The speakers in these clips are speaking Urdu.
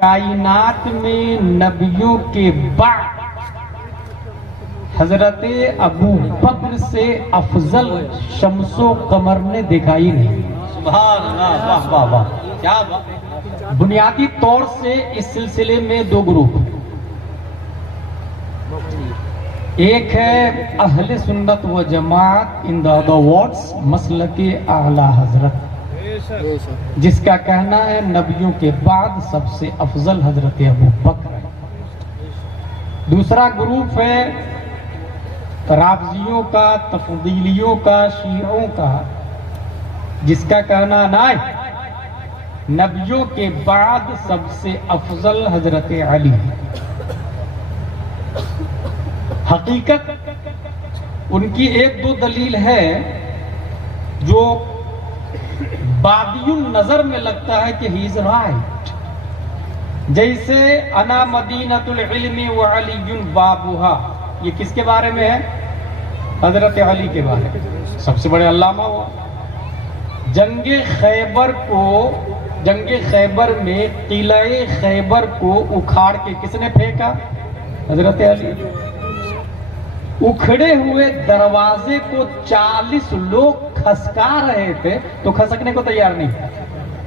کائنات میں نبیوں کے بعد حضرت ابو بکر سے افضل شمس و قمر نے دکھائی نہیں. سبحان اللہ، واہ واہ واہ، کیا بات. بنیادی طور سے اس سلسلے میں دو گروپ، ایک ہے اہل سنت و جماعت ان دا ادر ورڈز مسلک اعلی حضرت، جس کا کہنا ہے نبیوں کے بعد سب سے افضل حضرت ابو بکر ہے. دوسرا گروپ ہے رافضیوں کا، تفضیلیوں کا، شیعوں کا، جس کا کہنا نہیں، نبیوں کے بعد سب سے افضل حضرت علی ہے. حقیقت ان کی ایک دو دلیل ہے جو بادی النظر میں لگتا ہے کہ ہی از رائٹ. جیسے انا مدینۃ العلم وعلی بابھا، یہ کس کے بارے میں ہے؟ حضرت علی کے بارے میں. سب سے بڑے علامہ ہوا. جنگ خیبر میں قلعہ خیبر کو اکھاڑ کے کس نے پھینکا؟ حضرت علی. اکھڑے ہوئے دروازے کو 40 لوگ کھسکا رہے تھے تو کھسکنے کو تیار نہیں تھا،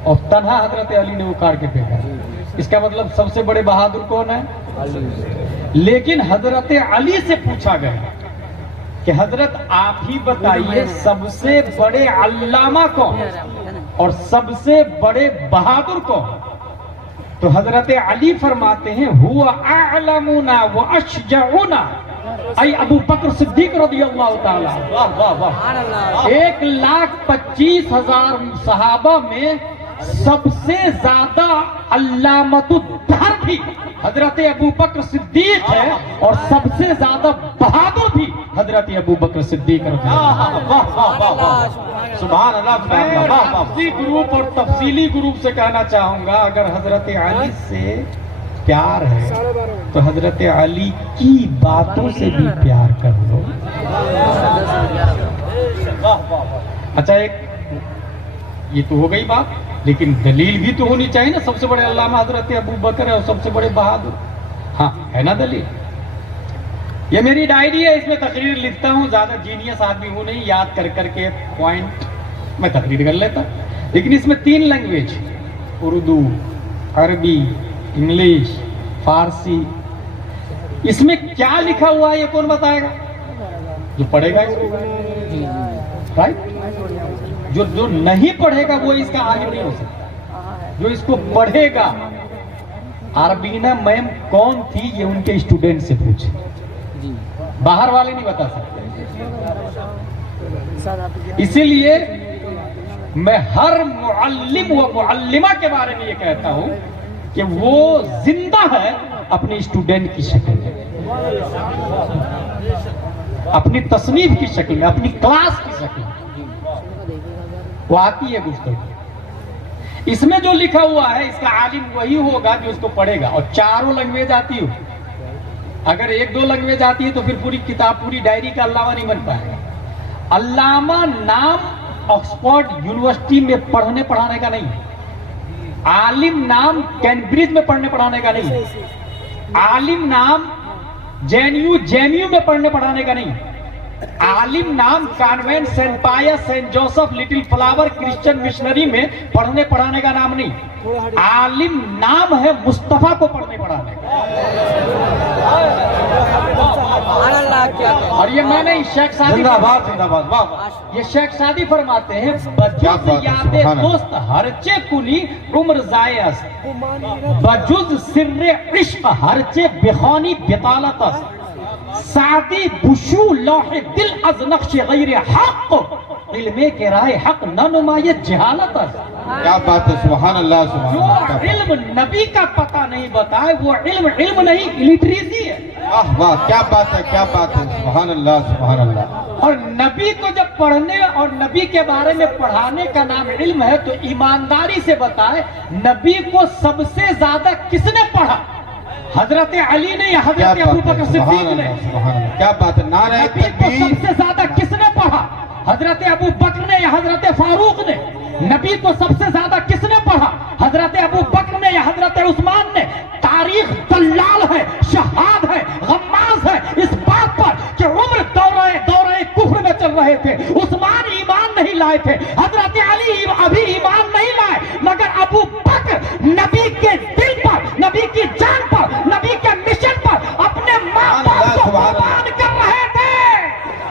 اور تنہا حضرت علی نے اکھاڑ کے پھینکا. اس کا مطلب سب سے بڑے بہادر کون ہے؟ لیکن حضرت علی سے پوچھا گیا کہ حضرت آپ ہی بتائیے سب سے بڑے علامہ کون اور سب سے بڑے بہادر کون؟ تو حضرت علی فرماتے ہیں ہوا اعلمنا واشجعنا، ای ابو بکر صدیق رضی اللہ تعالی. 1,25,000 صحابہ میں سب سے زیادہ علامت الدہر بھی حضرت ابو بکر صدیق ہے، اور سب سے زیادہ بہادر بھی حضرت ابو بکر صدیق رضی اللہ. سبحان اللہ. میں رافضی گروپ اور تفصیلی گروپ سے کہنا چاہوں گا، اگر حضرت علی سے پیار ہے تو حضرت علی کی باتوں سے بھی پیار کر لو. اچھا، ایک یہ تو ہو گئی بات، لیکن دلیل بھی تو ہونی چاہیے نا. سب سے بڑے علامہ حضرت ابو بکر ہے اور سب سے بڑے بہادر. ہاں ہے نا دلیل. یہ میری ڈائری ہے، اس میں تقریر لکھتا ہوں. زیادہ جینیس آدمی ہوں نہیں، یاد کر کر کے پوائنٹ میں تقریر کر لیتا. لیکن اس میں 3 لینگویج، اردو، عربی، انگلش، فارسی. اس میں کیا لکھا ہوا ہے یہ کون بتائے گا؟ جو پڑھے گا اس کو، رائٹ. جو نہیں پڑھے گا وہ اس کا عالم نہیں ہو سکتا. جو اس کو پڑھے گا. عربینہ میم کون تھی یہ ان کے اسٹوڈنٹ سے پوچھے، باہر والے نہیں بتا سکتے. اسی لیے میں ہر معلم و معلمہ کے بارے میں یہ کہتا ہوں کہ وہ زندہ ہے اپنی اسٹوڈنٹ کی شکل میں، اپنی تصنیف کی شکل میں، اپنی کلاس کی شکل میں وہ آتی ہے گفتگو. اس میں جو لکھا ہوا ہے اس کا عالم وہی ہوگا جو اس کو پڑھے گا. اور 4 لینگویج آتی ہو. اگر 1-2 لینگویج آتی ہے تو پھر پوری کتاب، پوری ڈائری کا علامہ نہیں بنتا ہے. علامہ نام آکسفورڈ یونیورسٹی میں پڑھنے پڑھانے کا نہیں، عالم نام کیمبرج میں پڑھنے پڑھانے کا نہیں، عالم نام جے میں پڑھنے پڑھانے کا نہیں، عالم نام convent saint Pius saint Joseph little flower Christian missionary میں پڑھنے پڑھانے کا نام نہیں. عالم نام ہے مصطفیٰ کو پڑھنے پڑھانے کا. اور یہ میں نے شیخ سعدی، یہ شیخ سعدی فرماتے ہیں بجز یاد دوست ہرچے کنی عمر ضائع است، بجز سر عشق ہرچے بخوانی بطالت است، سعدی بشو لوح دل از نقش غیر حق، علم کے رائے حق نہ نمایت جہالت است. کیا بات ہے. سبحان اللہ. سبحان جو اللہ. علم نبی کا پتہ نہیں بتائے وہ علم نہیں، الٹریسی ہے. واہ واہ، کیا بات ہے، کیا بات ہے. سبحان اللہ. سبحان اللہ. اور نبی کو جب پڑھنے اور نبی کے بارے میں پڑھانے کا نام علم ہے تو ایمانداری سے بتائے نبی کو سب سے زیادہ کس نے پڑھا؟ حضرت علی نے یا حضرت ابو بکر صدیق نے؟ کیا بات ہے. نعرہ نبی کو تکبیر. سب سے زیادہ کس نے پڑھا؟ حضرت ابو بکر نے یا حضرت فاروق نے؟ نبی کو سب سے زیادہ کس نے پڑھا؟ حضرت ابو بکر نے یا حضرت عثمان نے؟ تاریخ دلال ہے، شہاد ہے، غماز ہے اس بات پر کہ عمر دورہ کفر میں چل رہے تھے، عثمان ایمان نہیں لائے تھے، حضرت علی ابھی ایمان نہیں لائے، مگر ابو بکر نبی کے دل پر، نبی کی جان پر، نبی کے مشن پر اپنے ماں باپ کو قربان کر رہے تھے۔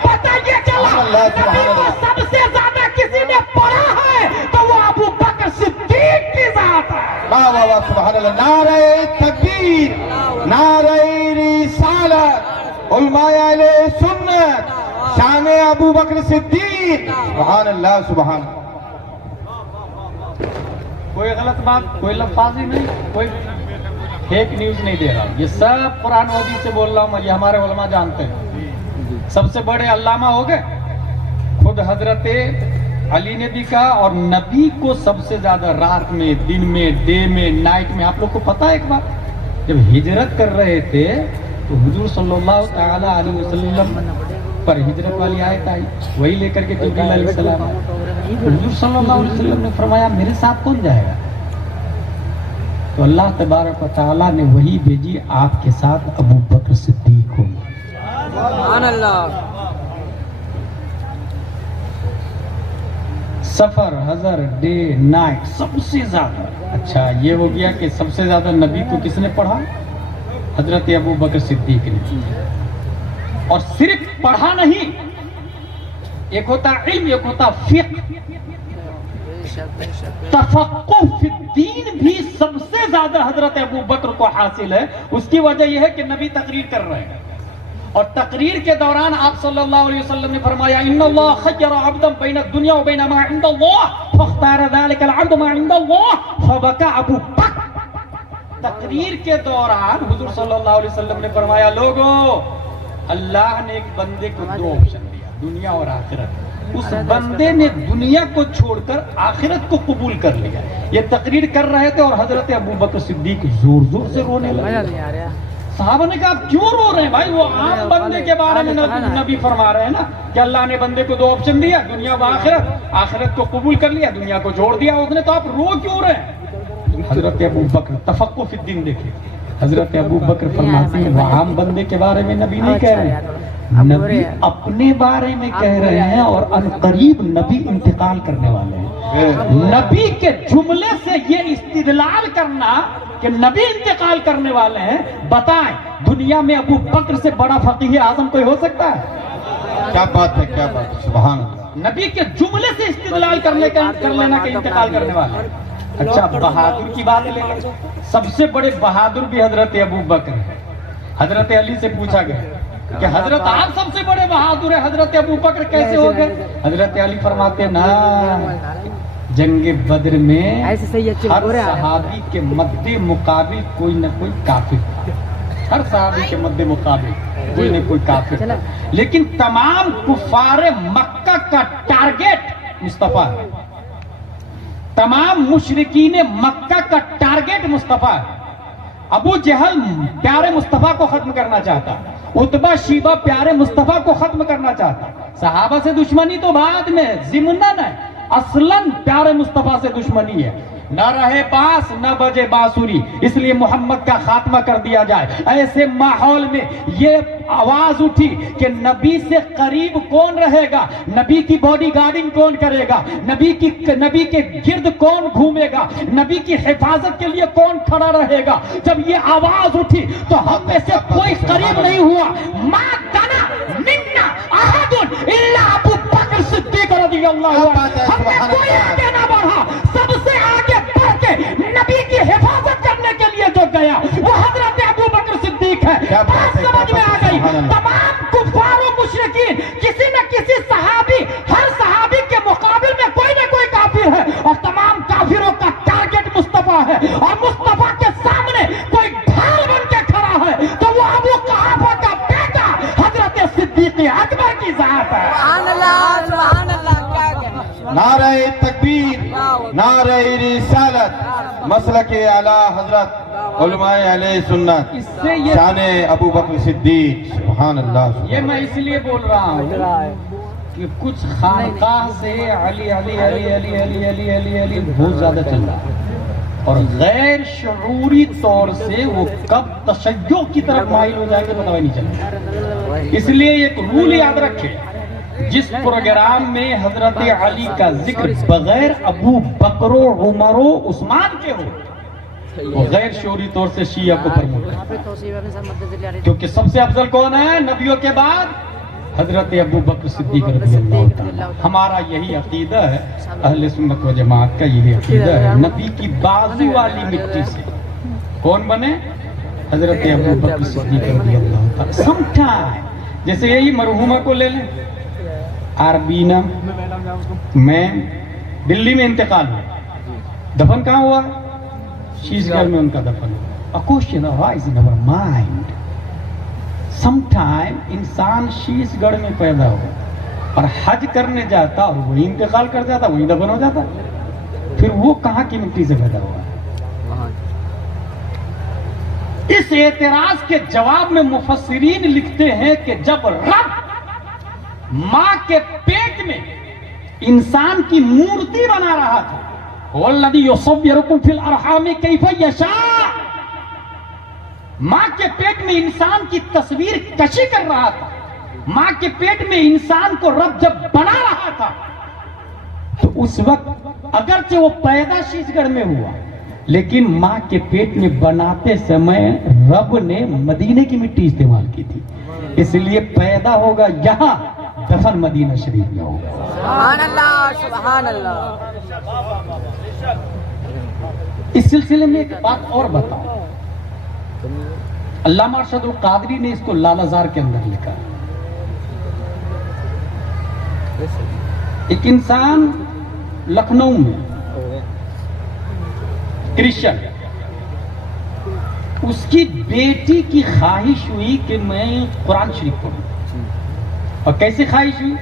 پتہ یہ چلا نبی کو سب سے زیادہ کسی نے پڑھا ہے تو وہ ابو بکر صدیق کی ذات ہے۔ واہ واہ واہ سبحان اللہ، نعرہ تکبیر، نعرہ رسالت، علماء اہل سنت، شان ابو بکر صدیق، سبحان اللہ سبحان اللہ۔ کوئی غلط بات، کوئی لفاظی نہیں، کوئی فیک نیوز نہیں دے رہا، یہ سب قرآن و حدیث سے بول رہا ہوں، یہ ہمارے علماء جانتے ہیں۔ سب سے بڑے علامہ ہو گئے خود حضرت علی نے بھی کہا، اور نبی کو سب سے زیادہ رات میں، دن میں، ڈے میں، نائٹ میں، آپ لوگ کو پتہ ہے ایک بات، جب ہجرت کر رہے تھے تو حضور صلی اللہ تعالی علیہ وسلم پر ہجرت والی آیت آئی، وہی لے کر کے جبریل علیہ السلام آئے۔ حضور صلی اللہ علیہ وسلم نے فرمایا میرے ساتھ کون جائے گا؟ تو اللہ تبارک و تعالیٰ نے وہی بھیجی، آپ کے ساتھ ابو بکر صدیق ہوں گے۔ سبحان اللہ۔ سفر، حضر، ڈے، نائٹ، سب سے زیادہ۔ اچھا یہ ہو گیا کہ سب سے زیادہ نبی کو کس نے پڑھا؟ حضرت ابو بکر صدیق نے۔ اور صرف پڑھا نہیں، ایک ہوتا علم، ایک ہوتا فقہ، تفقہ فی الدین بھی سب سے زیادہ حضرت ابو بکر کو حاصل ہے۔ اس کی وجہ یہ ہے کہ نبی تقریر کر رہے ہیں، اور تقریر کے دوران آپ صلی اللہ علیہ وسلم نے فرمایا ان اللہ خیر عبدا بین الدنیا و بین ما عند اللہ فاختار ذلك العبد ما عند اللہ فبکى ابو بکر۔ تقریر کے دوران حضور صلی اللہ علیہ وسلم نے فرمایا لوگوں، اللہ نے ایک بندے کو دو آپشن دیا، دنیا اور آخرت۔ اس بندے نے دنیا کو چھوڑ کر آخرت کو قبول کر لیا۔ یہ تقریر کر رہے تھے اور حضرت ابو بکر صدیق زور زور سے رونے لگے۔ صحابہ نے کہا کیوں رو رہے ہیں بھائی؟ وہ عام بندے کے بارے میں نبی فرما رہے ہیں نا کہ اللہ نے بندے کو دو آپشن دیا، دنیا و آخرت، آخرت کو قبول کر لیا، دنیا کو چھوڑ دیا اس نے، تو آپ رو کیوں رہے ہیں؟ حضرت ابو بکر تفقہ فی الدین دیکھیں، حضرت ابو بکر فرماتے ہیں وہ عام بندے کے بارے میں نبی نہیں کہہ رہے ہیں، نبی اپنے بارے میں کہہ رہے ہیں، اور عنقریب نبی انتقال کرنے والے ہیں۔ نبی کے جملے سے یہ استدلال کرنا کہ نبی انتقال کرنے والے ہیں، بتائیں دنیا میں ابو بکر سے بڑا فقیہ اعظم کوئی ہو سکتا ہے؟ کیا بات ہے، کیا بات ہے، سبحان اللہ۔ نبی کے جملے سے استدلال کر لینا کہ انتقال کرنے والے ہیں۔ اچھا بہادر کی بات لے لیں، سب سے بڑے بہادر بھی حضرت ابو بکر ہیں۔ حضرت علی سے پوچھا گیا کہ حضرت آپ سب سے بڑے بہادر ہیں، حضرت ابو بکر کیسے ہو گئے؟ حضرت علی فرماتے نا جنگ بدر میں ہر صحابی کے مد مقابل کوئی نہ کوئی کافر تھا، ہر صحابی کے مد مقابل کوئی نہ کوئی کافر تھا، لیکن تمام کفار مکہ کا ٹارگیٹ مصطفیٰ ہے، تمام مشرکین مکہ کا ٹارگیٹ مصطفیٰ ہے۔ ابو جہل پیارے مصطفیٰ کو ختم کرنا چاہتا، عتبہ شیبہ پیارے مصطفیٰ کو ختم کرنا چاہتا۔ صحابہ سے دشمنی تو بعد میں، ضمناً ہے، اصلاً پیارے مصطفیٰ سے دشمنی ہے۔ نہ رہے باس نہ بجے بانسری، اس لیے محمد کا خاتمہ کر دیا جائے۔ ایسے ماحول میں یہ آواز اٹھی کہ نبی سے قریب کون رہے گا، نبی کی باڈی گارڈنگ کون کرے گا، نبی کے گرد کون گھومے گا، نبی کی حفاظت کے لیے کون کھڑا رہے گا۔ جب یہ آواز اٹھی تو ہم میں سے کوئی قریب نہیں ہوا۔ ما دنا منا احد الا ابو بکر صدیق رضی اللہ عنہ، ہم میں کوئی آگے نہ بڑھا، سب سے آگے بڑھ کے نبی کی حفاظت کرنے کے لیے جو گیا وہ حضرت ابو بکر صدیق ہے۔ بات سمجھ میں آ گئی؟ تمام کفار و مشرکین کسی نہ کسی صحابی، ہر صحابی کے مقابل میں کوئی نہ کوئی کافر ہے، اور تمام کافروں کا ٹارگٹ مصطفیٰ ہے، اور مصطفیٰ کے سامنے کوئی ڈھال بن کے کھڑا ہے تو وہ ابو قحافہ کا بیٹا حضرت صدیق اکبر کی ذات ہے۔ سبحان اللہ، سبحان اللہ، کیا کہنا۔ نعرہ تکبیر، نعرہ رسالت، مسلک اعلی حضرت علماء اہل سنت، اس سے شان ابو بکر صدیق، سبحان اللہ۔ یہ میں اس لیے بول رہا ہوں کہ کچھ خانقاہ سے علی علی علی علی علی علی علی علی بہت زیادہ چل رہا ہے، اور غیر شعوری طور سے وہ کب تشیع کی طرف مائل ہو جائے گا پتہ نہیں چلے. اس لیے ایک رول یاد رکھے، جس پروگرام میں حضرت علی کا ذکر بغیر ابو بکر و عمر و عثمان کے ہو، وہ غیر شعوری طور سے شیعہ کو پرموٹ ہے. کیونکہ سب سے افضل کون ہے نبیوں کے بعد؟ حضرت ابو بکر صدیق رضی اللہ تعالیٰ. ہمارا یہی عقیدہ ہے، اہل سنت و جماعت کا یہی عقیدہ ہے، نبی کی بازو والی مٹی سے کون بنے؟ حضرت ابو بکر صدیق رضی اللہ تعالیٰ. سم ٹائم جیسے یہی مرحومہ کو لے لیں، آربینہ میں دلی میں انتقال ہوا، دفن کہاں ہوا؟ شیش گھر میں ان کا دفن ہوا. A question arises in our mind. Sometime انسان شیش گڑھ میں پیدا ہو اور حج کرنے جاتا اور وہی انتقال کر جاتا، وہی دفن ہو جاتا، پھر وہ کہاں کی مٹی سے پیدا ہوا؟ اس اعتراض کے جواب میں مفسرین لکھتے ہیں کہ جب رب ماں کے پیٹ میں انسان کی مورتی بنا رہا تھا، وَالَّذِي يُصَوِّرُكُمْ فِي الْأَرْحَامِ كَيْفَ يَشَاءُ، ماں کے پیٹ میں انسان کی تصویر کشی کر رہا تھا، ماں کے پیٹ میں انسان کو رب جب بنا رہا تھا تو اس وقت اگرچہ وہ پیدا شیش گڑھ میں ہوا، لیکن ماں کے پیٹ میں بناتے سمے رب نے مدینے کی مٹی استعمال کی تھی، اس لیے پیدا ہوگا یہاں، دفن مدینہ شریف میں ہوگا. سبحان اللہ سبحان اللہ. اس سلسلے میں ایک بات اور بتاؤں، علامہ ارشد القادری نے اس کو لالہ زار کے اندر لکھا. ایک انسان لکھنؤ میں کرسچن، اس کی بیٹی کی خواہش ہوئی کہ میں قرآن شریف پڑھوں. اور کیسی خواہش ہوئی؟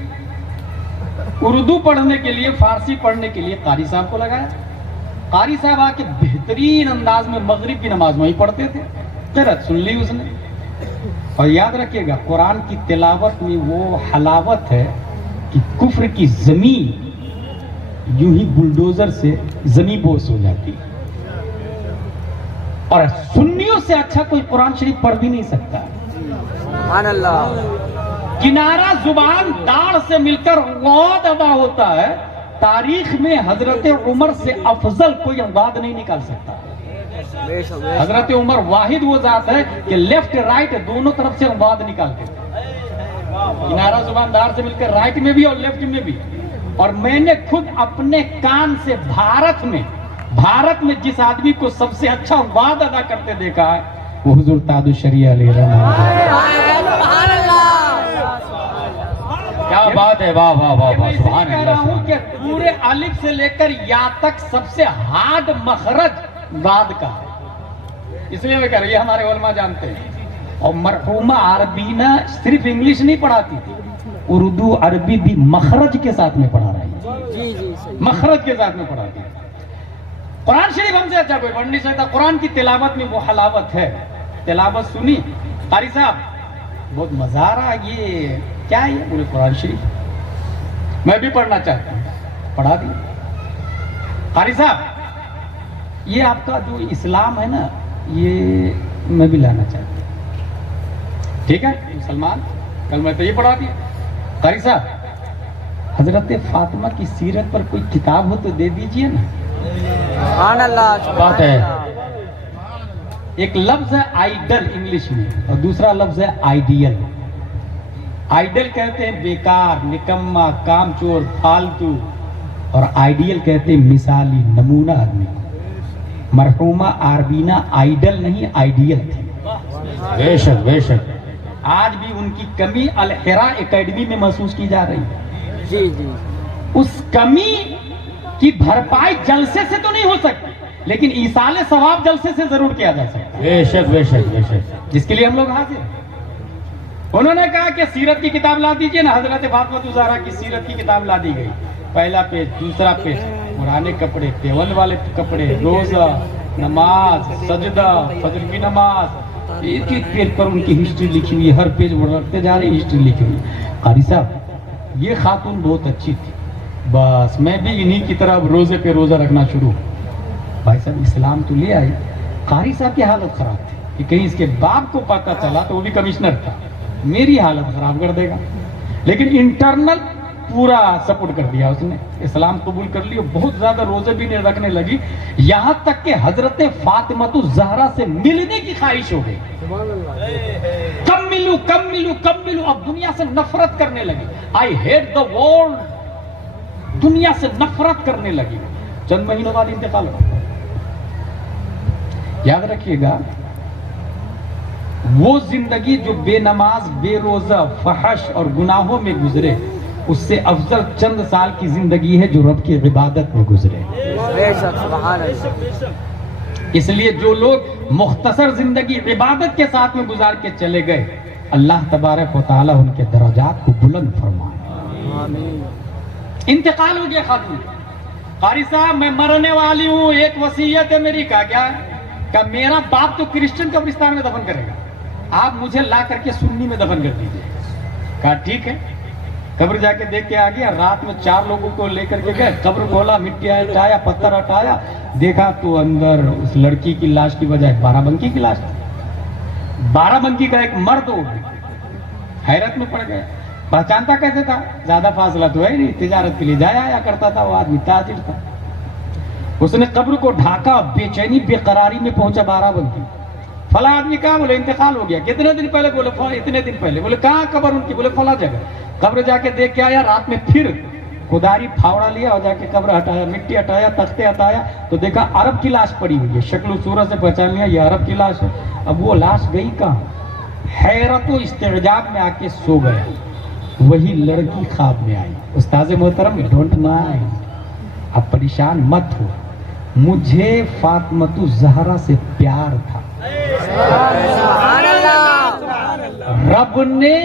اردو پڑھنے کے لیے، فارسی پڑھنے کے لیے قاری صاحب کو لگایا. قاری صاحب آ کے بہترین انداز میں مغرب کی نماز وہیں پڑھتے تھے، قرأت سن لی اس نے. اور یاد رکھیے گا قرآن کی تلاوت میں وہ حلاوت ہے کہ کفر کی زمین یوں ہی بلڈوزر سے زمین بوس ہو جاتی، اور سنیوں سے اچھا کوئی قرآن شریف پڑھ بھی نہیں سکتا. سبحان اللہ. کنارہ زبان داڑھ سے مل کر غوط ادا ہوتا ہے، تاریخ میں حضرت عمر سے افضل کوئی واد نہیں نکال سکتا. حضرت عمر واحد وہ ذات ہے کہ لیفٹ رائٹ دونوں طرف سے واد نکالتے تھے، کنارہ زبان داڑھ سے مل کر رائٹ میں بھی اور لیفٹ میں بھی. اور میں نے خود اپنے کان سے بھارت میں جس آدمی کو سب سے اچھا واد ادا کرتے دیکھا ہے وہ حضور تاج الشریعہ علیہ رحمۃ سبحان اللہ. کیا بات ہے، واہ واہ واہ واہ، سبحان اللہ. کہہ رہا ہوں کہ پورے الف سے لے کر یا تک سب سے ہارڈ مخرج واد کا ہے، اس لیے میں کہہ رہا ہوں یہ ہمارے علماء جانتے ہیں. اور مرحومہ عربینہ صرف انگلش نہیں پڑھاتی تھی، اردو عربی بھی مخرج کے ساتھ میں پڑھا رہی ہے. جی جی صحیح. مخرج کے ساتھ میں پڑھاتی ہے. قرآن شریف ہم سے اچھا کوئی پڑھ نہیں سکتا. قرآن کی تلاوت میں وہ حلاوت ہے. تلاوت سنی قاری صاحب، بہت مزہ آ رہا، یہ کیا ہے؟ پورے قرآن شریف میں بھی پڑھنا چاہتا ہوں. پڑھا دی. قاری صاحب یہ آپ کا جو اسلام ہے نا، یہ میں بھی لانا چاہتا ہوں. ٹھیک ہے مسلمان، کل میں تو یہ پڑھا دیا. قاری صاحب حضرت فاطمہ کی سیرت پر کوئی کتاب ہو تو دے دیجئے نا. سبحان اللہ. بات ہے. ایک لفظ ہے آئیڈل انگلش میں، اور دوسرا لفظ ہے آئیڈیل. آئیڈل کہتے ہیں بیکار، نکما، کام چور، فالتو، اور آئیڈیل کہتے ہیں مثالی، نمونہ آدمی. مرحومہ عربینہ آئیڈل نہیں آئیڈیل تھی. بے شک بے شک. آج بھی ان کی کمی الحرا اکیڈمی میں محسوس کی جا رہی ہے. جی جی. اس کمی کی بھرپائی جلسے سے تو نہیں ہو سکتی، لیکن ایصال ثواب جلسے سے ضرور کیا جا سکتا ہے. بے شک بے شک بے شک. جس کے لیے ہم لوگ حاضر ہیں. انہوں نے کہا کہ سیرت کی کتاب لا دیجئے نا. حضرت فاطمہ الزہرا کی سیرت کی کتاب لا دی گئی. پہلا پیج، دوسرا پیج، پرانے کپڑے، پیون والے کپڑے، روزہ، نماز، سجدہ، فجر کی نماز، ایک ایک پیج پر ان کی ہسٹری لکھی ہوئی ہے. ہر پیج وہ رکھتے جا رہے ہیں، ہسٹری لکھی ہوئی. قاری صاحب یہ خاتون بہت اچھی تھی، بس میں بھی انہی کی طرح روزے پہ روزہ رکھنا شروع. بھائی صاحب اسلام تو لے آئی، قاری صاحب کی حالت خراب تھی کہ کہیں اس کے باپ کو پتہ چلا تو وہ بھی کمشنر تھا، میری حالت خراب کر دے گا. لیکن انٹرنل پورا سپورٹ کر دیا اس نے، اسلام قبول کر لی اور بہت زیادہ روزے بھی نہیں رکھنے لگی، یہاں تک کہ حضرت فاطمہ الزہرا سے ملنے کی خواہش ہو گئی. کم ملوں کم ملوں کم ملوں، اب دنیا سے نفرت کرنے لگی. آئی ہیٹ دا ورلڈ، دنیا سے نفرت کرنے لگی. چند مہینوں بعد انتقال ہو. یاد رکھیے گا وہ زندگی جو بے نماز بے روزہ فحش اور گناہوں میں گزرے، اس سے افضل چند سال کی زندگی ہے جو رب کی عبادت میں گزرے. بے شک سبحان اللہ. اس لیے جو لوگ مختصر زندگی عبادت کے ساتھ میں گزار کے چلے گئے، اللہ تبارک و تعالی ان کے درجات کو بلند فرمائے. آمین. انتقال ہو گیا خاتون. قاری صاحب میں مرنے والی ہوں، ایک وصیت ہے میری. کہا کیا ہے؟ کہ میرا باپ تو کرسچن قبرستان میں دفن کرے گا، آپ مجھے لا کر کے سنی میں دفن کر دیجیے. کہا ٹھیک ہے. قبر جا کے دیکھ کے آ گیا. رات میں 4 لوگوں کو لے کر کے گئے، قبر کھولا، مٹی ہٹایا، پتھر ہٹایا، دیکھا تو اندر اس لڑکی کی لاش کی بجائے 12 بنکی کی لاش تھی. 12 بنکی کا ایک مرد ہو گیا. حیرت میں پڑ گئے. پہچانتا کیسے تھا؟ زیادہ فاصلہ تو ہے نہیں، تجارت کے لیے جایا آیا کرتا تھا، وہ آدمی تاجر تھا. اس نے قبر کو ڈھاکا، بے چینی بے قراری میں پہنچا. 12 بنکی. فلاں آدمی کہا؟ بولے انتقال ہو گیا. کتنے دن پہلے؟ بولے اتنے دن پہلے. بولے کہاں قبر ان کی؟ بولے فلاں جگہ. قبر جا کے دیکھ کے آیا. رات میں پھر کداری پھاوڑا لیا اور جا کے قبر ہٹایا، مٹی ہٹایا، تختے ہٹایا تو دیکھا عرب کی لاش پڑی ہوئی ہے. شکل و صورت سے پہچان لیا یہ عرب کی لاش ہے. اب وہ لاش گئی کہاں؟ حیرت و استعجاب میں آ کے سو گیا. وہی لڑکی خواب میں آئی. استاذ محترم ڈونٹ مائنڈ، اب پریشان مت ہو، مجھے فاطمہ الزہرا سے پیار تھا. سبحان اللہ. رب نے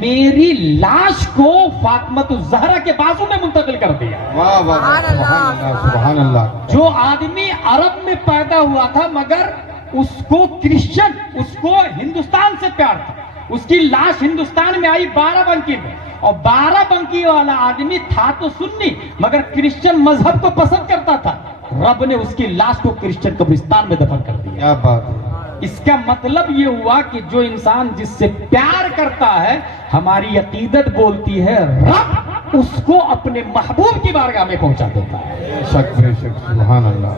میری لاش کو فاطمہ الزہرا کے بازو میں منتقل کر دیا. واہ واہ سبحان اللہ سبحان اللہ. جو آدمی عرب میں پیدا ہوا تھا مگر اس کو کرسچن، اس کو ہندوستان سے پیار تھا، اس کی لاش ہندوستان میں آئی 12 بنکی میں. اور 12 بنکی والا آدمی تھا تو سنی مگر کرسچن مذہب کو پسند کرتا تھا. رب نے اس کی لاش کو کرسچن قبرستان میں دفن کر دیا. کیا بات ہے. اس کا مطلب یہ ہوا کہ جو انسان جس سے پیار کرتا ہے، ہماری عقیدت بولتی ہے رب اس کو اپنے محبوب کی بارگاہ میں پہنچا دیتا ہے. بے شک بے شک سبحان اللہ.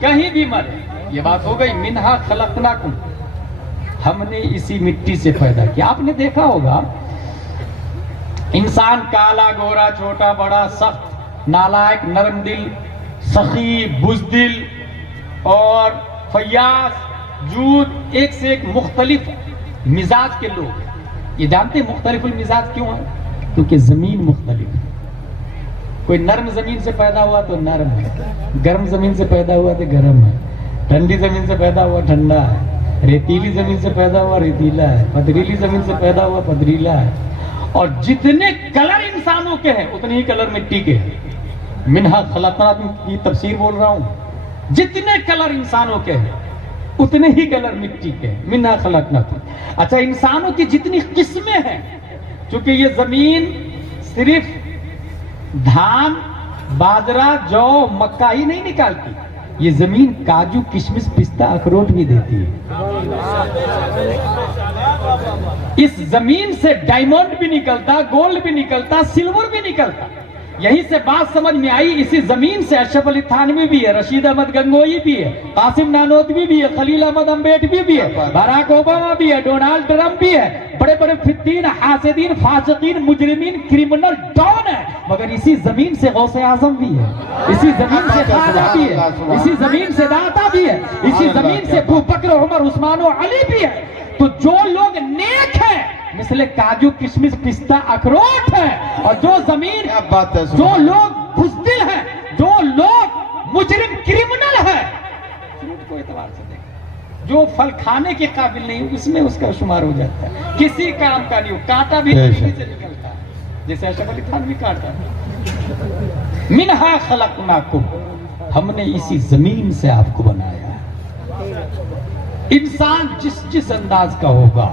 کہیں بھی مرے. یہ بات ہو گئی. منہا خلقناکم، ہم نے اسی مٹی سے پیدا کیا. آپ نے دیکھا ہوگا انسان کالا گورا چھوٹا بڑا سخت نالائق نرم دل سخی بزدل اور فیاض جود، ایک سے ایک مختلف مزاج کے لوگ ہیں. یہ جانتے ہیں مختلف المزاج کیوں ہیں؟ کیونکہ زمین مختلف ہے. کوئی نرم زمین سے پیدا ہوا تو نرم ہے، گرم زمین سے پیدا ہوا تو گرم ہے، ٹھنڈی زمین سے پیدا ہوا ٹھنڈا ہے، ریتیلی زمین سے پیدا ہوا ریتیلا ہے، پتھریلی زمین سے پیدا ہوا پتھریلا ہے. اور جتنے کلر انسانوں کے ہیں اتنے ہی کلر مٹی کے ہیں. منہا خلقناکم کی تفسیر بول رہا ہوں. جتنے کلر انسانوں کے ہیں اتنے ہی کلر مٹی کے ہیں. منہا خلقناکم. اچھا انسانوں کی جتنی قسمیں ہیں، چونکہ یہ زمین صرف دھان باجرہ جو مکہ ہی نہیں نکالتی، یہ زمین کاجو کشمش پستہ اخروٹ بھی دیتی ہے. اس زمین سے ڈائمنڈ بھی نکلتا، گولڈ بھی نکلتا، سلور بھی نکلتا. یہیں سے بات سمجھ میں آئی. اسی زمین سے اشرف علی تھانوی بھی ہے، رشید احمد گنگوئی بھی ہے، قاسم نانوتوی بھی ہے، خلیل احمد امبیڈوی بھی ہے، باراک اوباما بھی ہے، ڈونالڈ ٹرمپ بھی ہے. بڑے بڑے فتین حاسدین فاسقین مجرمین کرمنل ڈان ہے، مگر اسی زمین سے غوث اعظم بھی ہے، اسی زمین سے خواجہ بھی ہے، اسی زمین سے داتا بھی ہے، اسی زمین سے ابو بکر عمر عثمان و علی بھی ہے. تو جو لوگ نیک ہیں مثل کاجو کشمش پستہ اخروٹ ہے، اور جو زمین جو لوگ بزدل ہیں، جو لوگ مجرم کرمنل ہے، فروٹ کو اعتبار سے دیکھیں، جو پھل کھانے کے قابل نہیں اس میں اس کا شمار ہو جاتا ہے. کسی کام کا نہیں ہو، کانٹا بھی نہیں سے نکلتا ہے جیسے اشرف علی تھانوی کاٹتا ہے. منہا خلقناکم، ہم نے اسی زمین سے آپ کو بنایا. انسان جس جس انداز کا ہوگا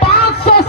500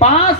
5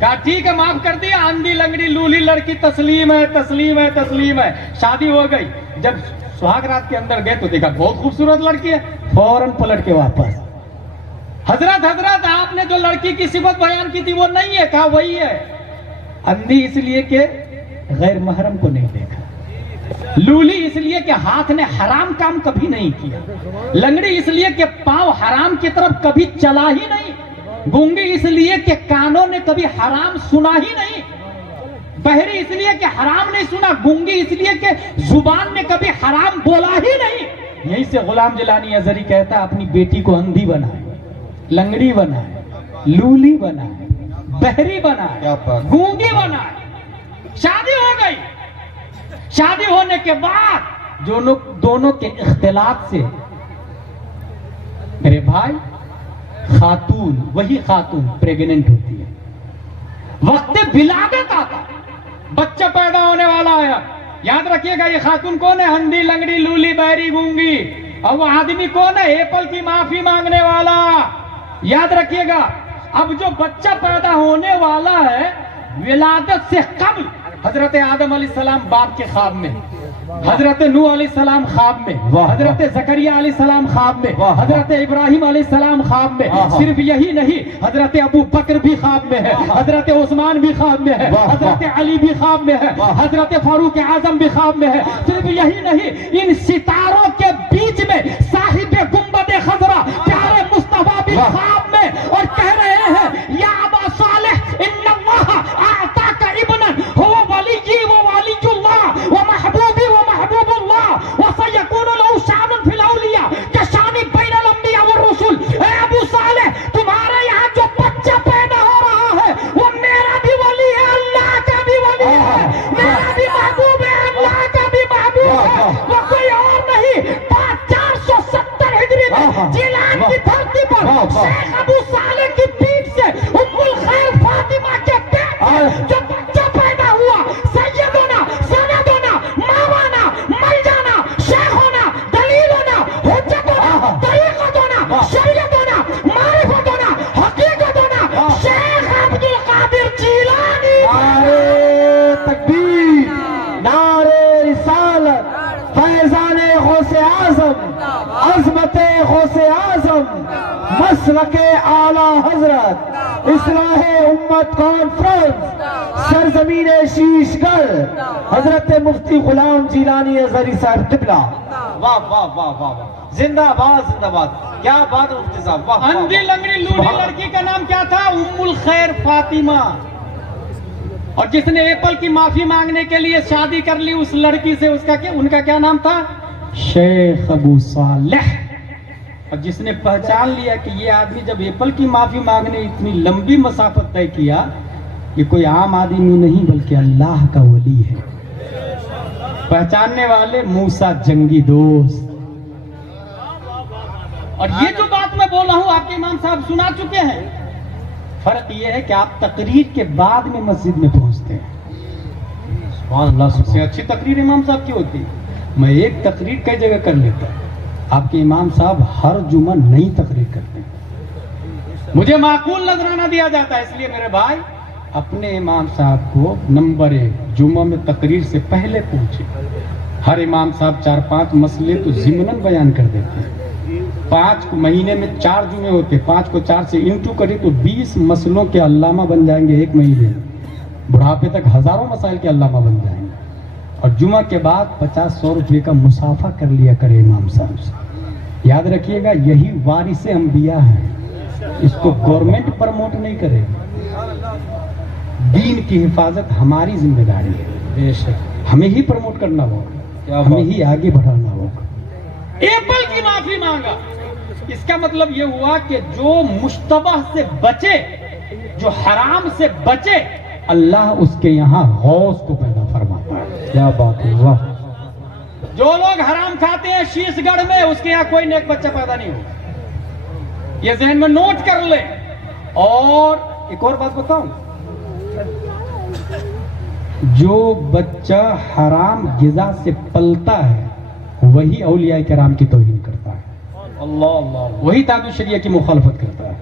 کہا ٹھیک ہے معاف کر دیا، اندھی لنگڑی لولی لڑکی تسلیم ہے تسلیم ہے تسلیم ہے، شادی ہو گئی۔ جب سہاگ رات کے اندر گئے تو دیکھا بہت خوبصورت لڑکی ہے، فوراً پلٹ کے واپس، حضرت آپ نے جو لڑکی کی صفت بیان کی تھی وہ نہیں ہے، کہا وہی ہے، اندھی اس لیے کہ غیر محرم کو نہیں دیکھا، لولی اس لیے کہ ہاتھ نے حرام کام کبھی نہیں کیا، لنگڑی اس لیے کہ پاؤں حرام کی طرف کبھی چلا ہی نہیں، گونگی اس لیے کہ کانوں نے کبھی حرام سنا ہی نہیں، بہری اس لیے کہ حرام نہیں سنا، گونگی اس لیے کہ زبان نے کبھی حرام بولا ہی نہیں۔ یہیں سے غلام جیلانی ازہری کہتا ہے اپنی بیٹی کو اندھی بنائے، لنگڑی بنائے، لولی بنائے، بہری بنائے، گونگی بنائے۔ شادی ہو گئی، شادی ہونے کے بعد دونوں کے اختلاط سے میرے بھائی خاتون، وہی خاتون پریگننٹ ہوتی ہے، وقت ولادت آتا، بچہ پیدا ہونے والا ہے۔ یاد رکھیے گا یہ خاتون کون ہے؟ اندھی لنگڑی لولی بہری گونگی، اور وہ آدمی کون ہے؟ ایپل کی معافی مانگنے والا۔ یاد رکھیے گا اب جو بچہ پیدا ہونے والا ہے ولادت سے قبل حضرت آدم علیہ السلام باپ کے خواب میں، حضرت نوح علیہ السلام خواب میں، حضرت زکریا علیہ السلام خواب میں، حضرت ابراہیم علیہ السلام خواب میں، صرف یہی نہیں حضرت ابو بکر بھی خواب میں ہے، حضرت عثمان بھی خواب میں ہے، حضرت علی بھی خواب میں ہے، حضرت فاروق اعظم بھی خواب میں ہے۔ صرف یہی نہیں، ان ستاروں کے بیچ میں صاحب گنبد خضرا پیارے مصطفیٰ بھی خواب میں، اور کہہ رہے ہیں یا ابا صالح ان اللہ اعطاک ابنا هو ولی و ولی اللہ و محبوبی و محبوب اللہ وسیکون له شان فی الاولیاء کشان بین الانبیاء والرسل۔ اے ابو صالح تمہارے یہاں جو بچہ پیدا ہو رہا ہے وہ میرا بھی ولی ہے، اللہ کا بھی ولی ہے، میرا بھی محبوب ہے، اللہ کا بھی محبوب ہے، وہ کوئی اور نہیں۔ 470 ہجری میں جیلان کی دھرتی پر شیخ ابو صالح کی پیٹھ سے ام الخیر فاطمہ کے پیٹ سے جو بچہ پیدا ہوا، سیدنا سندنا مولانا ملجانا شیخنا دلیلنا حجتنا طریقتنا شریعتنا معرفتنا حقیقتنا شیخ عبد القادر جیلانی۔ نعرے تکبیر، نعرے رسالت، فیضان غوث اعظم، عظمت غوث اعظم، مسلک اعلی حضرت، اصلاح امت کانفرنس، سرزمین شیش گڑھ، حضرت مفتی غلام جیلانی ازہری صاحب قبلہ۔ واہ واہ واہ واہ واہ، زندہ باد زندہ باد، کیا بات ہے مفتی صاحب، واہ اندھی لنگڑی لولی لڑکی کا نام کیا تھا؟ ام الخیر فاطمہ۔ اور جس نے ایپل کی معافی مانگنے کے لیے شادی کر لی اس لڑکی سے، ان کا کیا نام تھا؟ شیخ ابو صالح۔ اور جس نے پہچان لیا کہ یہ آدمی جب ایپل کی معافی مانگنے اتنی لمبی مسافت طے کیا، یہ کوئی عام آدمی نہیں بلکہ اللہ کا ولی ہے، پہچاننے والے موسیٰ جنگی دوست۔ اور یہ جو بات میں بول رہا ہوں آپ کے امام صاحب سنا چکے ہیں، فرق یہ ہے کہ آپ تقریر کے بعد میں مسجد میں پہنچتے ہیں۔ سبحان اللہ، سب سے اچھی تقریر امام صاحب کی ہوتی ہے۔ میں ایک تقریر کئی جگہ کر لیتا ہوں، آپ کے امام صاحب ہر جمعہ نئی تقریر کرتے ہیں، مجھے معقول نظرانہ دیا جاتا ہے۔ اس لیے میرے بھائی اپنے امام صاحب کو نمبر 1 جمعہ میں تقریر سے پہلے پوچھے۔ ہر امام صاحب 4-5 مسئلے تو ضمناً بیان کر دیتے ہیں۔ 5 مہینے میں 4 جمعے ہوتے، 5 کو 4 سے انٹو کرے تو 20 مسئلوں کے علامہ بن جائیں گے ایک مہینے میں، بڑھاپے تک ہزاروں مسائل کے علامہ بن جائیں گے۔ اور جمعہ کے بعد 50-100 روپے کا مسافہ کر لیا کرے امام صاحب سے۔ یاد رکھیے گا یہی وارث انبیاء ہیں، اس کو گورنمنٹ پرموٹ نہیں کرے، دین کی حفاظت ہماری ذمہ داری ہے، بے شک ہمیں ہی پرموٹ کرنا ہوگا، ہمیں ہی آگے بڑھانا ہوگا۔ ایپل کی معافی مانگا، اس کا مطلب یہ ہوا کہ جو مشتبہ سے بچے، جو حرام سے بچے، اللہ اس کے یہاں غوث کو پیدا فرماتا ہے۔ کیا بات ہے، واہ! جو لوگ حرام کھاتے ہیں شیش گڑھ میں، اس کے یہاں کوئی نیک بچہ پیدا نہیں ہوگا، یہ ذہن میں نوٹ کر لیں۔ اور ایک اور بات بتاؤں، جو بچہ حرام غذا سے پلتا ہے وہی اولیاء کرام کی توہین کرتا ہے، اللہ اللہ، وہی تاج الشریعہ کی مخالفت کرتا ہے،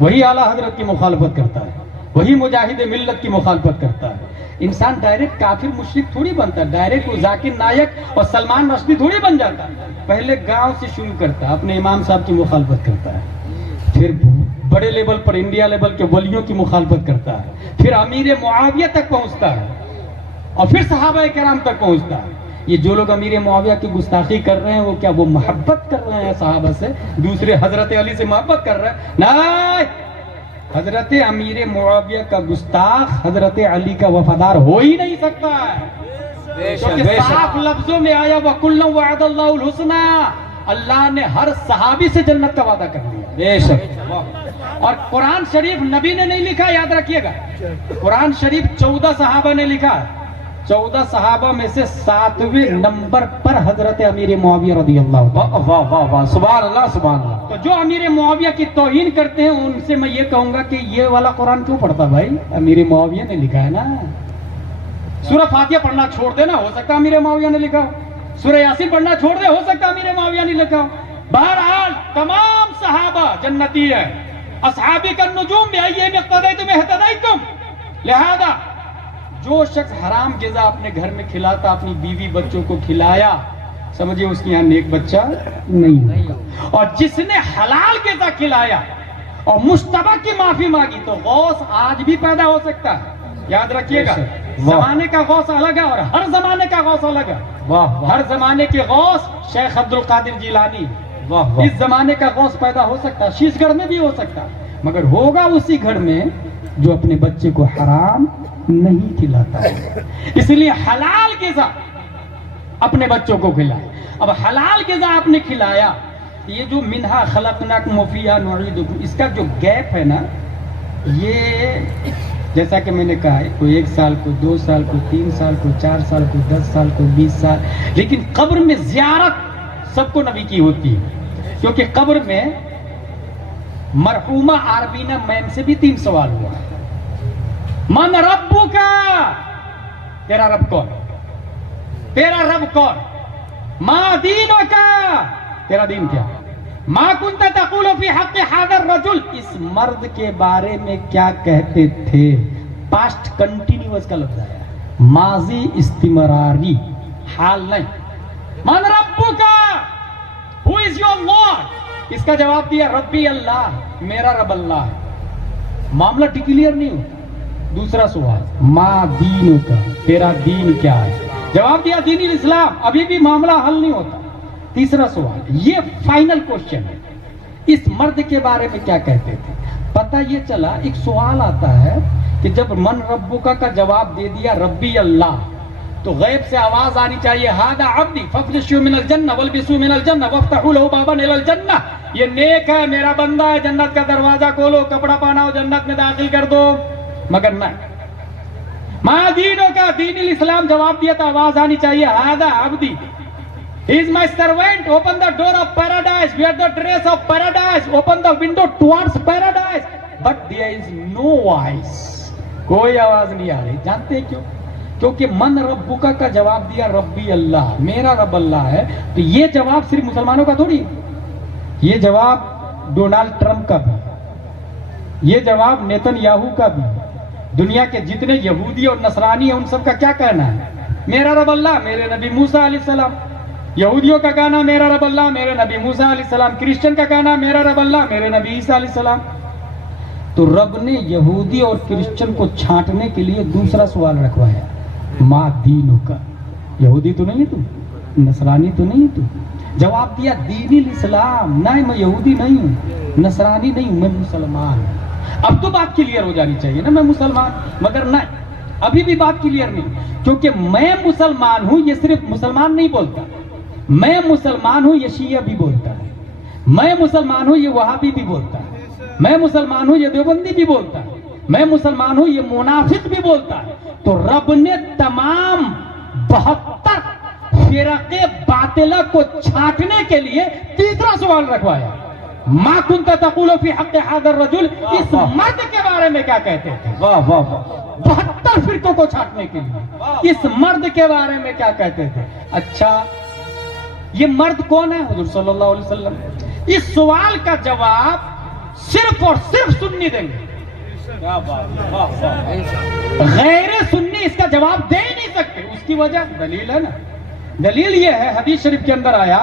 وہی اعلیٰ حضرت کی مخالفت کرتا ہے۔ وہی مجاہد ملت کی مخالفت کرتا ہے. انسان ڈائریکٹ کافر مشرک تھوڑی بنتا ہے، ڈائریکٹ وہ ذاکر نائک اور سلمان رشدی تھوڑی بن جاتا ہے. پہلے گاؤں سے شروع کرتا ہے، اپنے امام صاحب کی مخالفت کرتا ہے، پھر بڑے لیول پر انڈیا لیول کے ولیوں کی مخالفت کرتا ہے، پھر امیر معاویہ تک پہنچتا ہے، اور پھر صحابہ کرام تک پہنچتا ہے. یہ جو لوگ امیر معاویہ کی گستاخی کر رہے ہیں، وہ کیا وہ محبت کر رہے ہیں صحابہ سے؟ دوسرے حضرت علی سے محبت کر رہے ہیں؟ نہیں، حضرت امیر معاویہ کا گستاخ حضرت علی کا وفادار ہو ہی نہیں سکتا ہے. کیونکہ صاف لفظوں میں آیا وَكُلًّا وَعَدَ اللَّهُ الْحُسْنَى، اللہ نے ہر صحابی سے جنت کا وعدہ کر دیا. بے شک. اور قرآن شریف نبی نے نہیں لکھا، یاد رکھیے گا. قرآن شریف 14 صحابہ نے لکھا. 14 صحابہ میں سے 7ویں نمبر پر حضرت امیر معاویہ رضی اللہ. واہ واہ واہ واہ، سبحان اللہ سبحان اللہ. تو جو امیر معاویہ کی توہین کرتے ہیں ان سے میں یہ کہوں گا کہ یہ والا قرآن کیوں پڑھتا بھائی؟ امیر معاویہ نے لکھا ہے نا. سورہ فاتحہ پڑھنا چھوڑ دینا، ہو سکتا امیر معاویہ نے لکھا ہو. سورہ یاسین پڑھنا چھوڑ دے، ہو سکتا امیر معاویہ نے لکھا ہو. بہرحال تمام صحابہ جنتی ہیں. اصحابی کالنجوم بأیہم اقتدیتم اہتدیتم. لہذا جو شخص حرام غذا اپنے گھر میں کھلاتا، اپنی بیوی بچوں کو کھلایا، سمجھے اس کے یہاں نیک بچہ نہیں. اور جس نے حلال غذا کھلایا اور مشتبہ کی معافی مانگی تو غوث آج بھی پیدا ہو سکتا ہے. یاد رکھیے گا، زمانے کا غوث الگ ہے اور ہر زمانے کا غوث الگ ہے. ہر زمانے کے غوث شیخ عبد القادر جیلانی، اس زمانے کا غوث پیدا ہو سکتا ہے، شیش گڑھ میں بھی ہو سکتا ہے، مگر ہوگا اسی گھر میں جو اپنے بچے کو حرام نہیں کھلاتا ہے. اس لیے حلال غذا اپنے بچوں کو کھلائے. اب حلال غذا آپ نے کھلایا، یہ جو منہا خلقناکم وفیہا نعیدکم، اس کا جو گیپ ہے نا، یہ جیسا کہ میں نے کہا ہے، کوئی 1 سال کو 2 سال کو 3 سال کو 4 سال کو 10 سال کو 20 سال. لیکن قبر میں زیارت سب کو نبی کی ہوتی ہے، کیونکہ قبر میں مرحومہ آربینہ میم سے بھی 3 سوال ہوا. من ربک، تیرا رب کون؟ تیرا رب کون؟ ما دینک، تیرا دین کیا؟ ما کنت تقول فی حق هذا الرجل، اس مرد کے بارے میں کیا کہتے تھے؟ پاسٹ کنٹینیوس کا لفظ آیا، ماضی استمراری، حال نہیں. من ربک، who is your Lord؟ اس کا جواب دیا ربی اللہ، میرا رب اللہ ہے. معاملہ کلیئر نہیں ہو. دوسرا سوال، ما دینوں کا، تیرا دین کیا ہے؟ جواب دیا دین الاسلام. ابھی بھی معاملہ حل نہیں ہوتا. تیسرا سوال، یہ فائنل کوشچن ہے، اس مرد کے بارے میں کیا کہتے تھے؟ پتہ یہ چلا ایک سوال آتا ہے کہ جب من ربک کا جواب دے دیا ربی اللہ، تو غیب سے آواز آنی چاہیے ہذا عبدی فافرشوا من الجنہ والبسوا من الجنہ وافتحوا له بابا الى الجنہ، یہ نیک ہے، میرا بندہ ہے، جنت کا دروازہ کھولو، کپڑا پہناؤ، جنت میں داخل کر دو. مگر نہیں، ما دینوں کا، دین الاسلام جواب دیا تو آواز آنی چاہیے ہذا عبدی he is my servant, open the door of paradise, wear the dress of paradise, open the window towards paradise, but there is no voice. کوئی آواز نہیں آ رہی. جانتے کیوں؟ کیونکہ من ربک کا جواب دیا ربی اللہ، میرا رب اللہ ہے. تو یہ جواب صرف مسلمانوں کا تھوڑی، یہ جواب ڈونالڈ ٹرمپ کا بھی، یہ جواب نیتن یاہو کا بھی، دنیا کے جتنے یہودی اور نصرانی ہیں ان سب کا کیا کہنا ہے؟ میرا رب اللہ، میرے نبی موسیٰ علیہ السلام. یہودیوں کا کہنا میرا رب اللہ، میرے نبی موسیٰ علیہ السلام. کرسچن کا کہنا میرا رب اللہ، میرے نبی عیسیٰ علیہ السلام. تو رب نے یہودی اور کرسچن کو چھانٹنے کے لیے دوسرا سوال رکھوایا، ما دینوں کا، یہودی تو نہیں تو، نصرانی تو نہیں تو. جواب دیا دین الاسلام، نہیں میں یہودی نہیں ہوں، نصرانی نہیں ہوں، میں مسلمان ہوں. اب تو بات کلیئر ہو جانی چاہیے نا، میں مسلمان. مگر نہیں، ابھی بھی بات کلیئر نہیں، کیونکہ میں مسلمان ہوں یہ صرف مسلمان نہیں بولتا، میں مسلمان ہوں یہ شیعہ بھی بولتا ہے، میں مسلمان ہوں یہ وہابی بھی بولتا ہے، میں مسلمان ہوں یہ دیوبندی بھی بولتا ہے، میں مسلمان ہوں یہ منافق بھی بولتا ہے. تو رب نے تمام 72 فرقے باطلہ کو چھانٹنے کے لیے تیسرا سوال رکھوایا، ما کنت تقول فی حق هذا الرجل، اس مرد کے بارے میں کیا کہتے تھے؟ واہ واہ واہ، 72 فرقوں کو چھانٹنے کے لیے اس مرد کے بارے میں کیا کہتے تھے. اچھا یہ مرد کون ہے؟ حضور صلی اللہ علیہ وسلم. اس سوال کا جواب صرف اور صرف سنی دیں گے، غیر سنی اس کا جواب دے ہی نہیں سکتے. اس کی وجہ دلیل ہے نا. دلیل یہ ہے حدیث شریف کے اندر آیا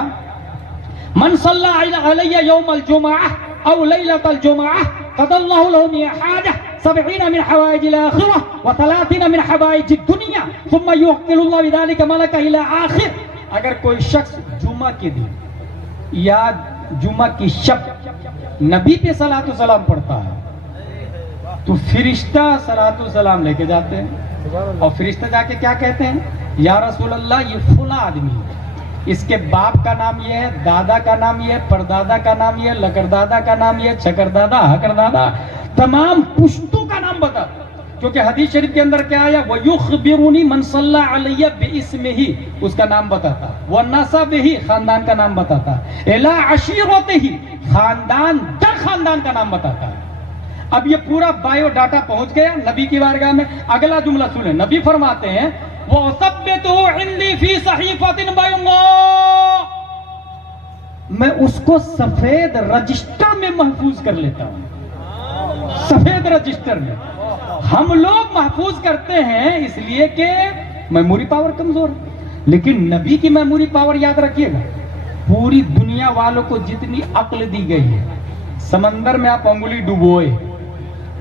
من صلی علی یوم الجمعہ او لیلۃ الجمعہ قضى الله له من حاجة 70 من حوائج الآخرة و30 من حوائج الدنیا ثم يوكل الله بذلك ملكا إلى آخر. اگر کوئی شخص جمعہ کے دن یا جمعہ کی شب نبی پہ صلاۃ و سلام پڑھتا ہے تو فرشتہ صلاۃ و سلام لے کے جاتے ہیں اور فرشتہ جا کے کیا کہتے ہیں یا رسول اللہ یہ فلاں آدمی ہے, اس کے باپ کا نام یہ ہے, دادا کا نام یہ ہے, پردادا کا نام یہ ہے, لکردادا کا نام یہ ہے, چکردادا, ہکردادا, تمام پشتوں کا نام بتا. کیونکہ حدیث شریف کے اندر کیا آیا وَيُخْبِرُنِي مَنْ صَلَّى عَلَيَّ بِاسْمِهِ, اس کا نام بتاتا, وَنَسَبِهِ, خاندان کا نام بتاتا, إِلَىٰ عَشِيرَتِهِ, خاندان در خاندان کا نام بتاتا ہے. اب یہ پورا بایو ڈاٹا پہنچ گیا نبی کی بارگاہ میں. اگلا جملہ سنیں, نبی فرماتے ہیں وَأَثَبِّتُهُ عِنْدِي فِي صَحِيفَةٍ بَيْضَاءٍ, میں اس کو سفید رجسٹر میں محفوظ کر لیتا ہوں. سفید رجسٹر میں ہم لوگ محفوظ کرتے ہیں اس لیے کہ میموری پاور کمزور ہے, لیکن نبی کی میموری پاور یاد رکھیے گا. پوری دنیا والوں کو جتنی عقل دی گئی ہے, سمندر میں آپ انگلی ڈبوئے,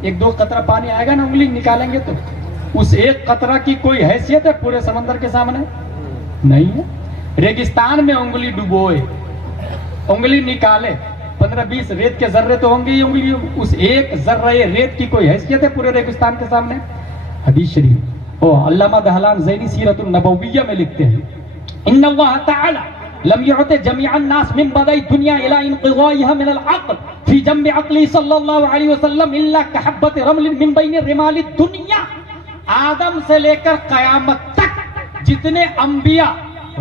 ایک دو قطرہ پانی آئے گا نا, انگلی نکالیں گے تو اس ایک قطرہ کی کوئی حیثیت ہے پورے سمندر کے سامنے؟ نہیں ہے. ریگستان میں انگلی ڈبوئے, انگلی نکالے, 15-20 ریت کے ذرے تو ہوں گے یہ انگلی, اس ایک ذرہ ریت کی کوئی حیثیت ہے پورے ریگستان کے سامنے؟ حدیث شریف علامہ دہلان ذیلی سیرت النبویہ میں لکھتے ہیں ان اللہ تعالی لم يعط جميع الناس من بدء الدنيا الى انقضائها من العقل في جنب عقله صلى الله عليه وسلم الا كحبة رمل من بين رمال الدنيا. آدم سے لے کر قیامت تک جتنے انبیاء,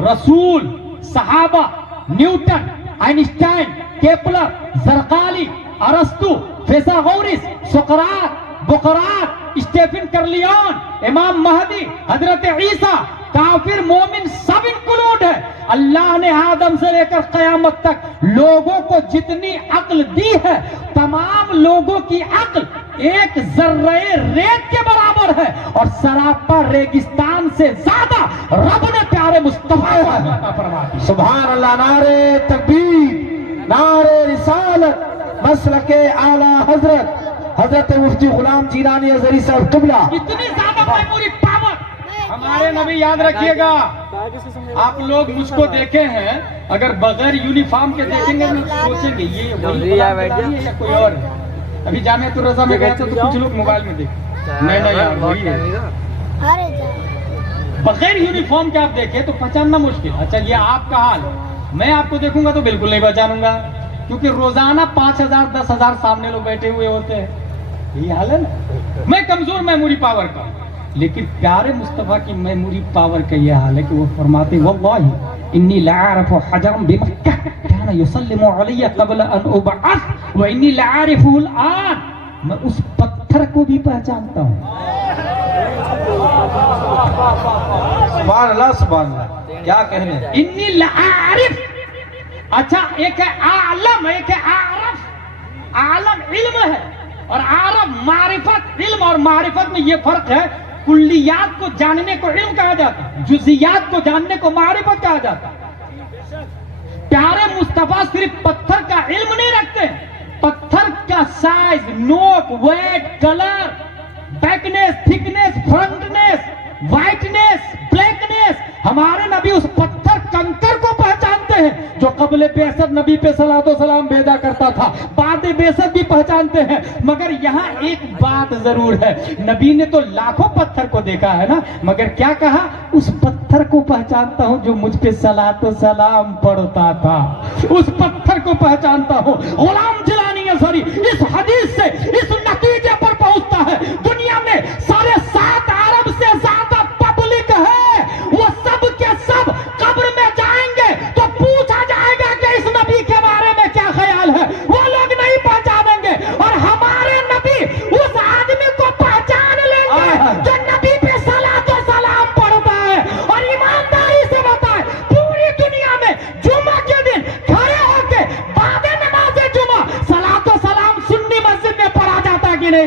رسول, صحابہ, نیوٹن, آئنسٹائن, کیپلر, زرقالی, ارسطو, فیثاغورس, سقراط, بقراط, اسٹیفن کرلیون, امام مہدی, حضرت عیسیٰ, کافر مومن سب انکلوڈ ہے. اللہ نے آدم سے لے کر قیامت تک لوگوں کو جتنی عقل دی ہے, تمام لوگوں کی عقل ایک ذرہ ریت کے برابر ہے, اور سراپا ریگستان سے زیادہ رب نے پیارے مصطفیٰ کو عطا فرما دی. سبحان اللہ. نعرہ تکبیر, نعرہ رسالت, مسلک اعلی حضرت حضرت مفتی غلام جیلانی ازہری صاحب قبلہ. اتنی زیادہ میموری پاور ہمارے نبی. یاد رکھیے گا, آپ لوگ مجھ کو دیکھے ہیں, اگر بغیر یونیفارم کے دیکھیں گے تو سوچیں گے یہ وہی یا کوئی اور ہے. ابھی جامعۃ الرضا میں گئے تھے تو کچھ لوگ موبائل میں دیکھے, نہیں یار وہی ہے. بغیر یونیفارم کے آپ دیکھیں تو پہچاننا مشکل. اچھا یہ آپ کا حال, میں آپ کو دیکھوں گا تو بالکل نہیں پہچانوں گا, کیونکہ روزانہ 5000 10,000 سامنے لوگ بیٹھے ہوئے ہوتے ہیں. یہ حال ہے نا. میں کمزور میموری پاور کا, لیکن پیارے مصطفیٰ کی میموری پاور کا یہ حال ہے کہ وہ فرماتے واللہ انی لعارف حجرا بمکہ کان یسلم علی قبل ان ابعث وانی لعارفه الان, میں اس پتھر کو بھی پہچانتا ہوں. سبحان اللہ, سبحان اللہ, کیا کہنے. انی لعارف, اچھا ایک ہے عالم, ایک ہے عارف. عالم علم ہے اور عارف معرفت. علم اور معرفت میں یہ فرق ہے, کلیات کو جاننے کو علم کہا جاتا ہے, جزیات کو جاننے کو معرفت کہا جاتا ہے. پیارے مصطفیٰ صرف پتھر کا علم نہیں رکھتے, پتھر کا سائز, نوک, ویٹ, کلر, بیکنیس, تھکنیس, فرنٹنیس, وائٹنیس, بلیکنیس. ہمارے نبی اس پتھر کنکر کو پہچانتے ہیں جو قبل بعثت نبی پہ صلاۃ و سلام بھیجا کرتا تھا, بعد بعثت بھی پہچانتے ہیں. مگر یہاں ایک بات ضرور ہے, نبی نے تو لاکھوں پتھر کو دیکھا ہے نا, مگر کیا کہا, اس پتھر کو پہچانتا ہوں جو مجھ پہ صلاۃ و سلام پڑھتا تھا, اس پتھر کو پہچانتا ہوں. غلام جیلانی ازہری اس حدیث سے اس نتیجے پر پہنچتا ہے, دنیا میں 7.5 ارب سے زیادہ پبلک ہے, وہ سب کے سب قبر میں جائیں گے تو پوچھا جائے گا کہ اس نبی کے بارے میں کیا خیال ہے, وہ لوگ نہیں پہچانیں گے. اور ہمارے نبی اس آدمی کو پہچان لیں گے جو نبی پہ صلاۃ و سلام پڑھتا ہے. اور ایمانداری سے بتائیں, پوری دنیا میں جمعہ کے دن کھڑے ہو کے بعد نماز جمعہ صلاۃ و سلام سنی مسجد میں پڑھا جاتا کہ نہیں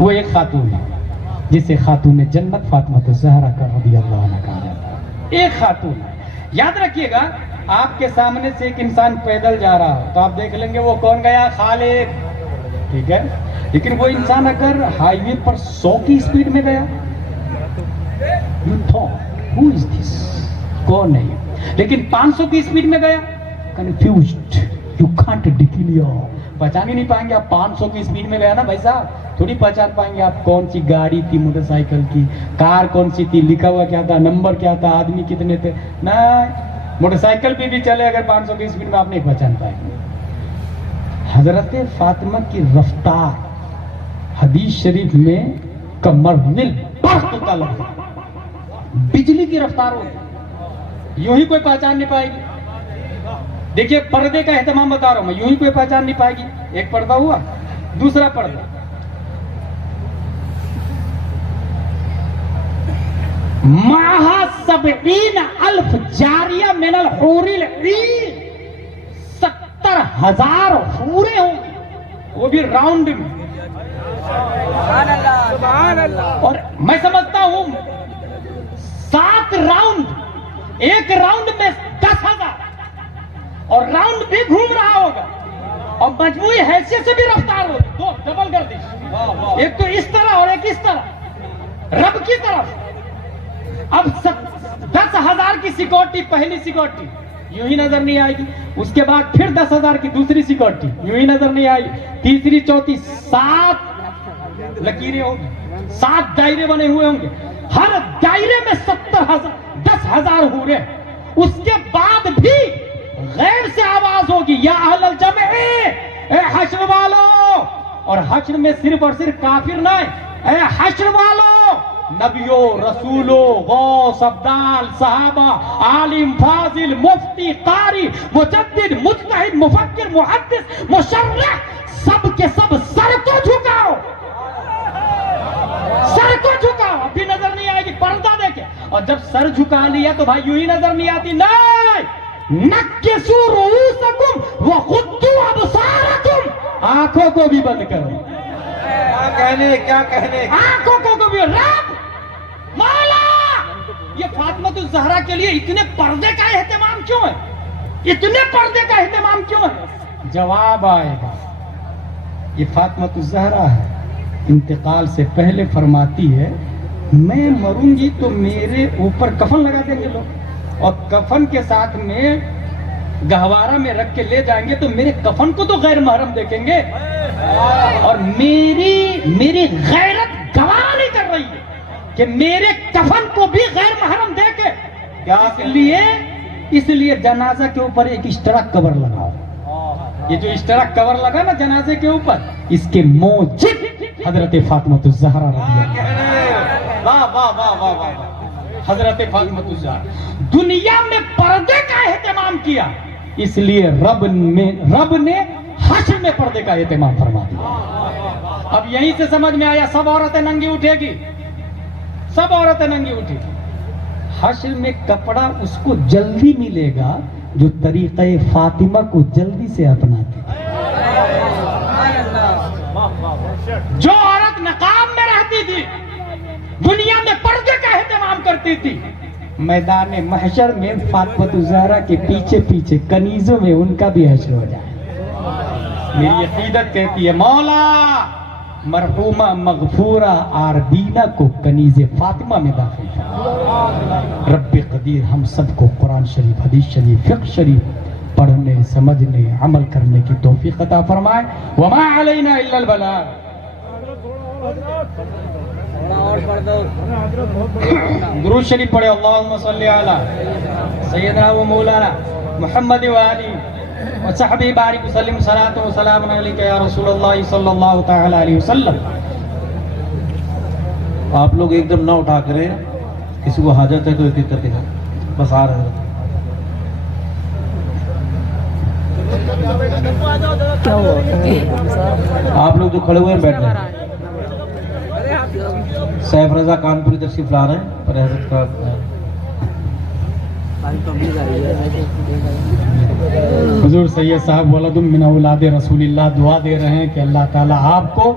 وہ ایک خاتون ہے جسے خاتون جنت فاطمہ الزہرا کا رضی اللہ عنہ کہا جاتا ہے. ایک خاتون ہے. یاد رکھیے گا آپ کے سامنے سے ایک انسان پیدل جا رہا ہو تو آپ دیکھ لیں گے وہ کون گیا, خالق, ٹھیک ہے. لیکن وہ انسان اگر ہائی وے پر 100 کی اسپیڈ میں گیا, you thought, who is this? کون ہے. لیکن 500 کی اسپیڈ میں گیا, confused, you can't declare, پہچان ہی نہیں پائیں گے. آپ 500 کی اسپیڈ میں گیا نا بھائی صاحب, تھوڑی پہچان پائیں گے آپ کون سی گاڑی تھی, موٹر سائیکل کی, کار کون سی تھی, لکھا ہوا کیا تھا, نمبر کیا تھا, آدمی کتنے تھے. نہ موٹر سائیکل پہ بھی چلے اگر 500 کی اسپیڈ میں آپ نہیں پہچان پائیں گے. حضرت فاطمہ کی رفتار حدیث شریف میں کمرمل برق کا لفظ, بجلی کی رفتار ہوگی, یوں ہی کوئی پہچان نہیں پائے گی. دیکھیے پردے کا اہتمام بتا رہا ہوں میں, یوں ہی کوئی پہچان نہیں پائے گی. ایک پردہ ہوا, دوسرا پردہ. معہا 70,000 جاریہ من الحور العین, 70,000 حوریں ہوں گی, وہ بھی راؤنڈ میں. اور میں سمجھتا ہوں 7 راؤنڈ, ایک راؤنڈ میں 10,000, اور راؤنڈ بھی گھوم رہا ہوگا, اور مجموعی حیثیت سے بھی رفتار ہوگی, دو ڈبل گردش, ایک تو اس طرح اور ایک اس طرح رب کی طرف. اب 10,000 کی سیکورٹی, پہلی سیکورٹی یوں ہی نظر نہیں آئے گی, اس کے بعد پھر 10,000 کی دوسری سیکورٹی یوں ہی نظر نہیں آئی, تیسری چوتھی, 7 لکیریں ہوں گی, 7 دائرے بنے ہوئے ہوں گے, ہر دائرے میں 10,000 حوریں. اس کے بعد بھی غیر سے آواز ہوگی, یا اہل الجمع, اے حشر والو. اور حشر میں صرف اور صرف کافر نہ, اے حشر والو, نبیوں, رسولوں, غوث, ابدال, صحابہ, عالم, فاضل, مفتی, قاری, مجدد, مجتہد, مفکر, محدث, مشرح, سب کے سب سر کو جھکاؤ, سر کو جھکاؤ. ابھی نظر نہیں آئے گی, پردہ دیکھیں. اور جب سر جھکا لیا تو بھائی یوں ہی نظر نہیں آتی. نہیں, نکسوا رؤوسکم وغضوا ابصارکم, آنکھوں کو بھی بند کرو. کیا کہنے آنکھوں کو بھی. رب مولا, یہ فاطمہ الزہرا کے لیے اتنے پردے کا اہتمام کیوں ہے, اتنے پردے کا اہتمام کیوں ہے؟ جواب آئے گا. یہ فاطمہ الزہرا ہے, انتقال سے پہلے فرماتی ہے میں مروں گی تو میرے اوپر کفن لگا دیں گے لوگ, اور کفن کے ساتھ میں گہوارہ میں رکھ کے لے جائیں گے تو میرے کفن کو تو غیر محرم دیکھیں گے, اور میری غیرت گوارا نہیں کر رہی ہے کہ میرے کفن کو بھی غیر محرم دیکھے. اس لیے جنازہ کے اوپر ایک اشتراک کور لگاؤ. یہ جو اشتراک کور لگا نا جنازے کے اوپر, اس کے موجب حضرت فاطمہ الزہرا رضی اللہ. حضرت فاطمہ الزہرا دنیا میں پردے کا اہتمام کیا, اس لیے رب نے حشر میں پردے کا اہتمام فرما دیا. اب یہیں سے سمجھ میں آیا, سب عورتیں ننگی اٹھے گی, سب عورتیں ننگی اٹھے گی. حشر میں کپڑا اس کو جلدی ملے گا جو طریقہ فاطمہ کو جلدی سے اپناتی. جو عورت نقاب میں رہتی تھی, دنیا میں پردے کا اہتمام کرتی تھی, میدان محشر میں فاطمہ الزہرا کے پیچھے پیچھے کنیزوں میں ان کا بھی حشر ہو جائے. میری عقیدت کہتی ہے مولا مرحومہ مغفورہ آربینہ کو کنیز فاطمہ میں داخل کر. رب قدیر ہم سب کو قرآن شریف, حدیث شریف, فقہ شریف پڑھنے, سمجھنے, عمل کرنے کی توفیق عطا فرمائے. وما علینا الا البلاغ. درود شریف پڑھے. اللہم صلی علی سیدنا و مولانا محمد و آلہ وصحبہ بارک وسلم. صلاۃ و سلام علیک یا رسول اللہ صلی اللہ تعالی علیہ وسلم. آپ لوگ ایک دم نہ اٹھا کریں, کسی کو حاجت ہے تو ایک ایک کر کے بس آ رہے ہیں. آپ لوگ جو کھڑے ہوئے ہیں بیٹھ جائیں. سیف رضا کانپوری تشریف لا رہے ہیں پر حضرت کا حضور سید صاحب ولد من اولاد رسول اللہ دعا دے رہے ہیں کہ اللہ تعالیٰ آپ کو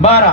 12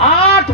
8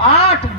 8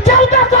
1400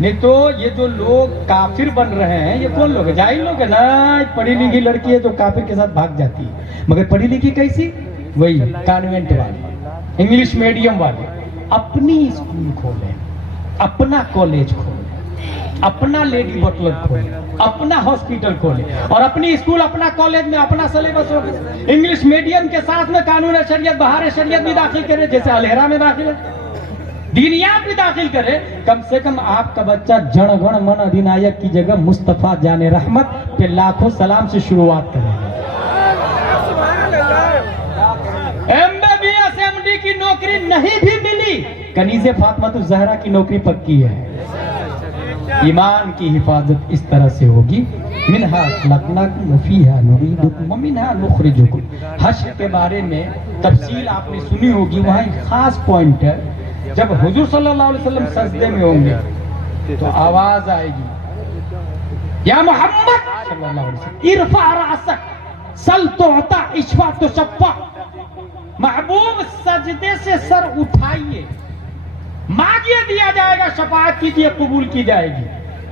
نہیں تو یہ جو لوگ کافر بن رہے ہیں یہ کون لوگ ہیں؟ جاہل لوگ ہیں نا. پڑھی لکھی لڑکی ہے جو کافر کے ساتھ بھاگ جاتی ہے. مگر پڑھی لکھی کیسی؟ وہی کانوینٹ والے، انگلش میڈیم والے. اپنی اسکول کھولیں، اپنا کالج کھولیں، اپنا لیڈی بٹلر کھولیں، اپنا ہاسپٹل کھولیں، اور اپنی اسکول اپنا کالج میں اپنا سلیبس ہو. انگلش میڈیم کے ساتھ میں قانون شریعت بہار شریعت بھی داخل کرے، جیسے الہرا میں داخل ہے، دینیات بھی داخل کرے. کم سے کم آپ کا بچہ جن گن من ادھینائک کی جگہ مصطفیٰ جان رحمت پہ لاکھوں سلام سے شروعات کرے گا. MBBS MD کی نوکری نہیں بھی ملی، کنیز فاطمہ الزہرا کی نوکری پکی ہے. ایمان کی حفاظت اس طرح سے ہوگی، منہا خلقناکم وفیہا نعیدکم ومنہا نخرجکم. حشر کے بارے میں تفصیل آپ نے سنی ہوگی، وہاں ایک خاص پوائنٹ ہے. جب حضور صلی اللہ علیہ وسلم سجدے میں ہوں گے تو آواز آئے گی، یا محمد صلی اللہ علیہ وسلم ارفع رأسک سل تعطا اشفع تشفع. محبوب سجدے سے سر اٹھائیے، مانگیے دیا جائے گا، شفاعت کیجیے قبول کی جائے گی.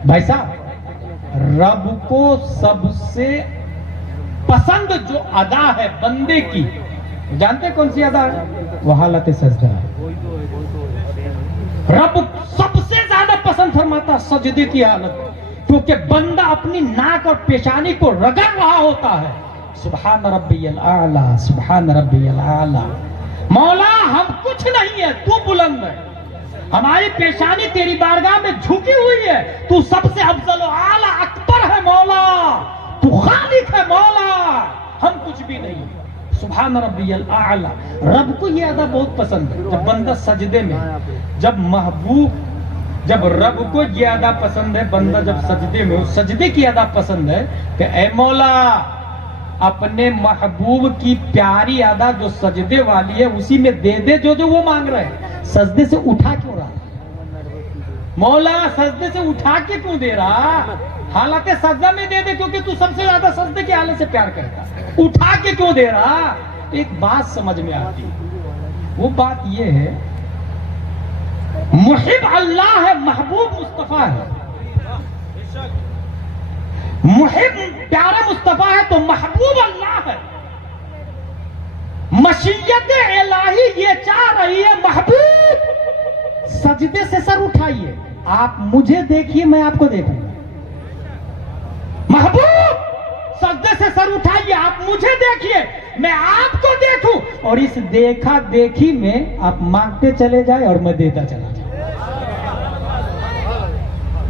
بھائی صاحب، رب کو سب سے پسند جو ادا ہے بندے کی، جانتے کون سی ادا ہے؟ وہ حالت سجدہ ہے. رب سب سے زیادہ پسند فرماتا سجدے کی حالت، کیونکہ بندہ اپنی ناک اور پیشانی کو رگڑ رہا ہوتا ہے. سبحان ربی الاعلی، سبحان ربی الاعلی. مولا ہم کچھ نہیں ہے، تو بلند ہے، ہماری پیشانی تیری بارگاہ میں جھکی ہوئی ہے، تو سب سے افضل و اعلی اکبر ہے مولا، تو خالق ہے مولا، ہم کچھ بھی نہیں. سبحان ربی الاعلی. رب کو یہ ادا بہت پسند ہے. جب بندہ سجدے میں، جب رب کو یہ ادا پسند ہے، بندہ جب سجدے میں، سجدے کی ادا پسند ہے کہ اے مولا اپنے محبوب کی پیاری ادا جو سجدے والی ہے اسی میں دے دے جو وہ مانگ رہے ہیں. سجدے سے اٹھا کیوں رہا مولا؟ سجدے سے اٹھا کے کیوں دے رہا؟ حالت سجدہ میں دے دے، کیونکہ تو سب سے زیادہ سجدے کی حالت سے پیار کرتا. اٹھا کے کیوں دے رہا؟ ایک بات سمجھ میں آتی، وہ بات یہ ہے، محب اللہ ہے، محبوب مصطفیٰ ہے. محب پیارے مصطفیٰ ہے تو محبوب اللہ ہے. مشیت الہی یہ چاہ رہی ہے، محبوب سجدے سے سر اٹھائیے، آپ مجھے دیکھیے میں آپ کو دیکھوں. محبوب سجدے سے سر اٹھائیے، آپ مجھے دیکھیے میں آپ کو دیکھوں، اور اس دیکھا دیکھی میں آپ مانگتے چلے جائیں اور میں دیتا چلا جاؤں.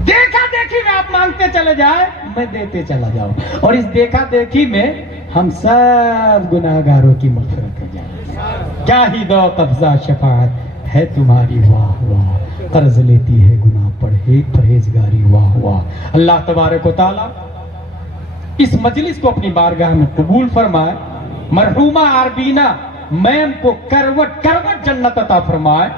دیکھا دیکھی میں آپ مانگتے چلے جائیں، میں دیتے چلا جاؤں، اور اس دیکھا دیکھی میں ہم سب گناہگاروں کی مغفرت کر جائیں. کیا ہی ذوق افزا شفاعت ہے تمہاری، واہ واہ، قرض لیتی ہے گناہ پڑھے پرہیزگاری، واہ واہ. اللہ تبارک و تعالی اس مجلس کو اپنی بارگاہ میں قبول فرمائے. مرحومہ آربینہ میم کو کروٹ جنت عطا فرمائے،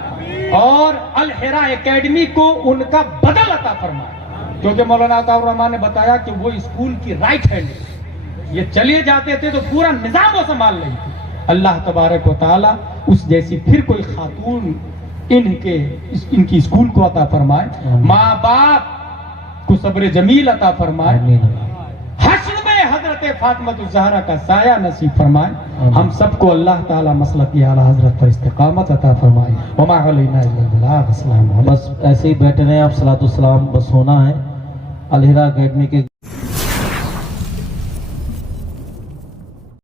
اور الہرا اکیڈمی کو ان کا بدل عطا فرمائے. کیونکہ مولانا عطا الرحمن نے بتایا کہ وہ اسکول کی رائٹ ہینڈ ہے، یہ چلے جاتے تھے تو پورا نظام وہ سنبھال رہی تھی. اللہ تبارک و تعالی اس جیسی پھر کوئی خاتون ان کی اسکول کو عطا فرمائے. ماں باپ کو صبر جمیل عطا فرمائے. حشر میں حضرت فاطمہ الزہرا کا سایہ نصیب فرمائے. ہم سب کو اللہ تعالی مسلک اعلی حضرت پر استقامت عطا فرمائے. وما علینا الا البلاغ. السلام علیکم. بس ایسے ہی بیٹھے رہے آپ، صلاۃ السلام بس ہونا ہے. الہرا اکیڈمی کے